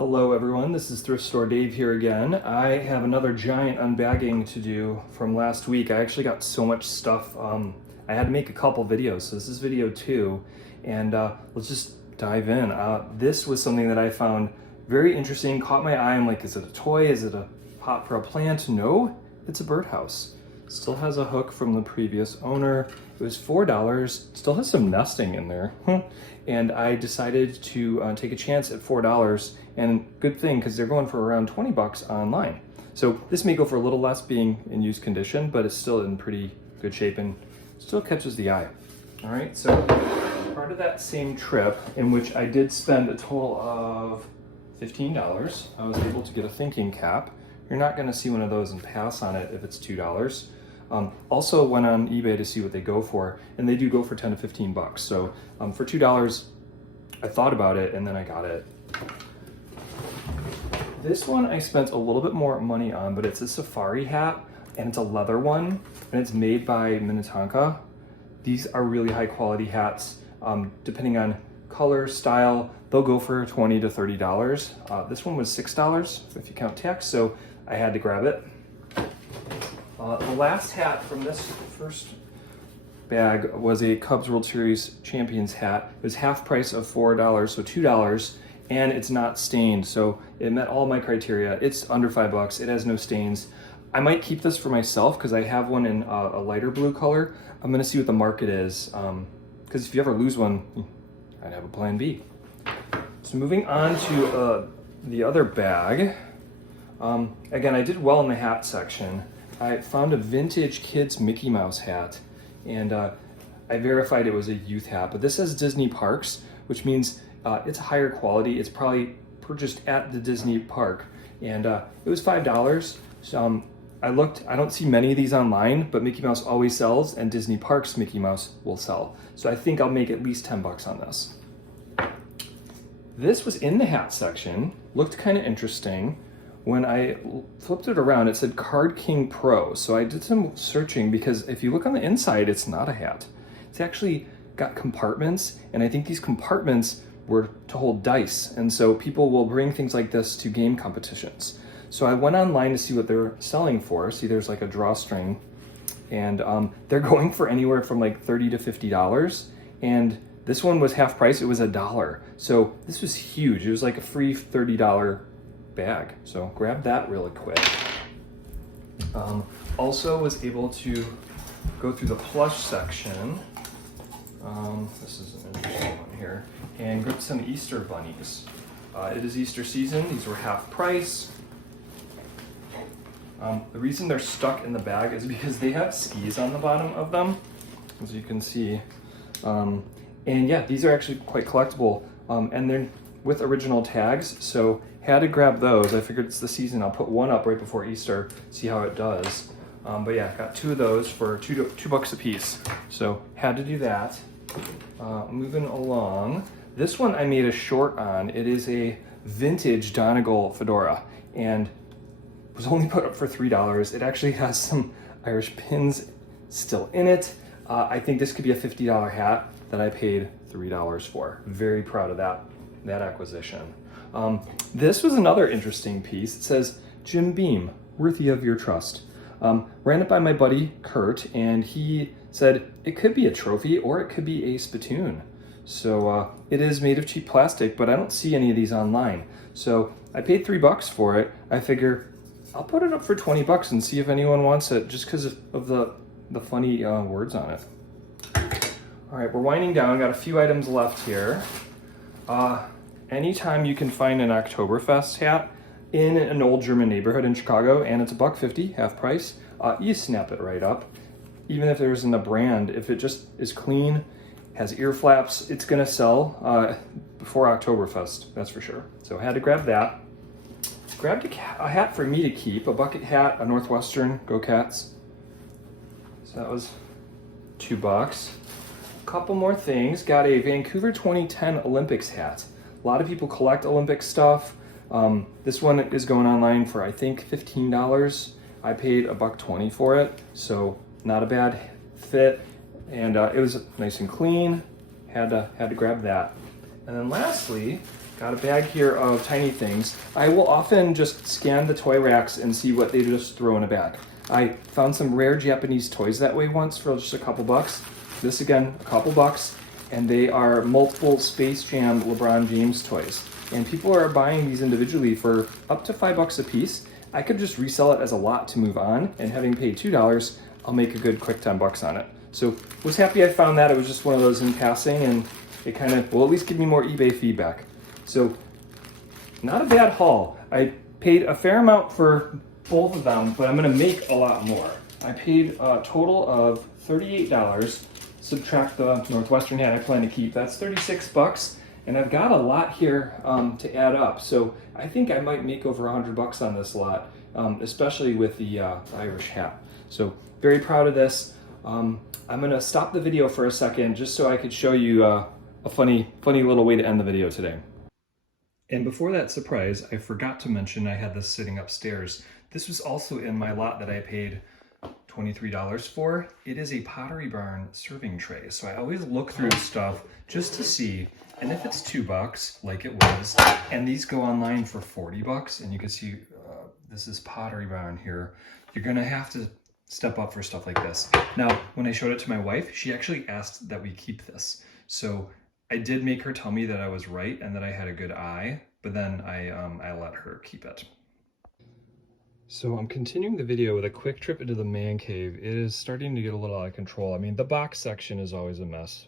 Hello everyone, this is Thrift Store Dave here again. I have another giant unbagging to do from last week. I actually got so much stuff, I had to make a couple videos, so this is video 2, and let's just dive in. This was something that I found very interesting, caught my eye. I'm like, is it a toy? Is it a pot for a plant? No, it's a birdhouse. Still has a hook from the previous owner. It was $4, still has some nesting in there. And I decided to take a chance at $4, and good thing, because they're going for around 20 bucks online. So this may go for a little less being in used condition, but it's still in pretty good shape and still catches the eye. All right, so part of that same trip, in which I did spend a total of $15, I was able to get a thinking cap. You're not gonna see one of those and pass on it if it's $2. Also went on eBay to see what they go for, and they do go for 10 to 15 bucks. So for $2, I thought about it and then I got it. This one I spent a little bit more money on, but it's a safari hat and it's a leather one and it's made by Minnetonka. These are really high quality hats. Depending on color, style, they'll go for $20 to $30. This one was $6 if you count tax, so I had to grab it. The last hat from this first bag was a Cubs World Series Champions hat. It was half price of $4, so $2, and it's not stained, so it met all my criteria. It's under $5, it has no stains. I might keep this for myself because I have one in a lighter blue color. I'm gonna see what the market is, because if you ever lose one, I'd have a plan B. So moving on to the other bag. Again, I did well in the hat section. I found a vintage kids Mickey Mouse hat, and I verified it was a youth hat, but this says Disney Parks, which means it's higher quality. It's probably purchased at the Disney park, and it was $5. So I looked, I don't see many of these online, but Mickey Mouse always sells, and Disney Parks Mickey Mouse will sell. So I think I'll make at least 10 bucks on this. This was in the hat section, looked kind of interesting. When I flipped it around, it said Card King Pro. So I did some searching, because if you look on the inside, it's not a hat. It's actually got compartments, and I think these compartments were to hold dice. And so people will bring things like this to game competitions. So I went online to see what they're selling for. See, there's like a drawstring, and they're going for anywhere from like $30 to $50. And this one was half price, it was $1. So this was huge. It was like a free $30 bag, so grab that really quick. Also was able to go through the plush section. This is an interesting one here, and grab some Easter bunnies. It is Easter season. These were half price. The reason they're stuck in the bag is because they have skis on the bottom of them, as you can see. And yeah, these are actually quite collectible, and they're with original tags, so had to grab those. I figured it's the season. I'll put one up right before Easter, see how it does. But yeah, got 2 of those for two bucks a piece. So had to do that. Moving along, this one I made a short on. It is a vintage Donegal fedora, and was only put up for $3. It actually has some Irish pins still in it. I think this could be a $50 hat that I paid $3 for. Very proud of that acquisition. This was another interesting piece. It says, Jimbeam, worthy of your trust. Ran it by my buddy Kurt, and he said it could be a trophy or it could be a spittoon. So it is made of cheap plastic, but I don't see any of these online. So I paid $3 for it. I figure I'll put it up for 20 bucks and see if anyone wants it, just because of the funny words on it. All right, we're winding down. Got a few items left here. Anytime you can find an Oktoberfest hat in an old German neighborhood in Chicago, and it's $1.50, half price, you snap it right up. Even if there isn't a brand, if it just is clean, has ear flaps, it's gonna sell before Oktoberfest, that's for sure. So I had to grab that. Grabbed a hat for me to keep, a bucket hat, a Northwestern, go Cats. So that was $2. Couple more things. Got a Vancouver 2010 Olympics hat. A lot of people collect Olympic stuff. This one is going online for I think $15. I paid $1.20 for it, so not a bad fit, and it was nice and clean. Had to grab that. And then lastly, Got a bag here of tiny things. I will often just scan the toy racks and see what they just throw in a bag. I found some rare Japanese toys that way once for just a couple bucks. This again, a couple bucks, and they are multiple Space Jam LeBron James toys. And people are buying these individually for up to $5 a piece. I could just resell it as a lot to move on, and having paid $2, I'll make a good quick 10 bucks on it. So was happy I found that. It was just one of those in passing, and it kind of will at least give me more eBay feedback. So not a bad haul. I paid a fair amount for both of them, but I'm gonna make a lot more. I paid a total of $38. Subtract the Northwestern hat I plan to keep, that's 36 bucks. And I've got a lot here to add up. So I think I might make over 100 bucks on this lot, especially with the Irish hat. So very proud of this. I'm gonna stop the video for a second just so I could show you a funny little way to end the video today. And before that surprise, I forgot to mention I had this sitting upstairs. This was also in my lot that I paid $23 for. It is a Pottery Barn serving tray. So I always look through stuff just to see, and if it's $2 like it was, and these go online for 40 bucks, and you can see this is Pottery Barn here, you're gonna have to step up for stuff like this. Now, when I showed it to my wife, she actually asked that we keep this. So I did make her tell me that I was right and that I had a good eye, but then I let her keep it. So I'm continuing the video with a quick trip into the man cave. It is starting to get a little out of control. I mean, the box section is always a mess,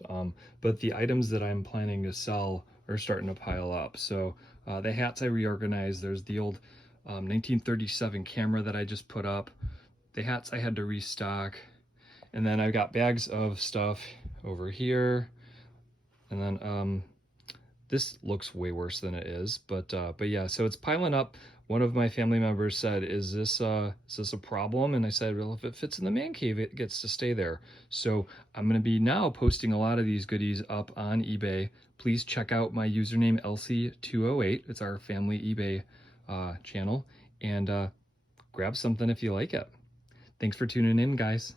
but the items that I'm planning to sell are starting to pile up. So the hats I reorganized, there's the old 1937 camera that I just put up, the hats I had to restock, and then I've got bags of stuff over here, and then this looks way worse than it is, but yeah, so it's piling up. One of my family members said, is this a problem? And I said, well, if it fits in the man cave, it gets to stay there. So I'm going to be now posting a lot of these goodies up on eBay. Please check out my username, Elsie208. It's our family eBay channel, and grab something if you like it. Thanks for tuning in, guys.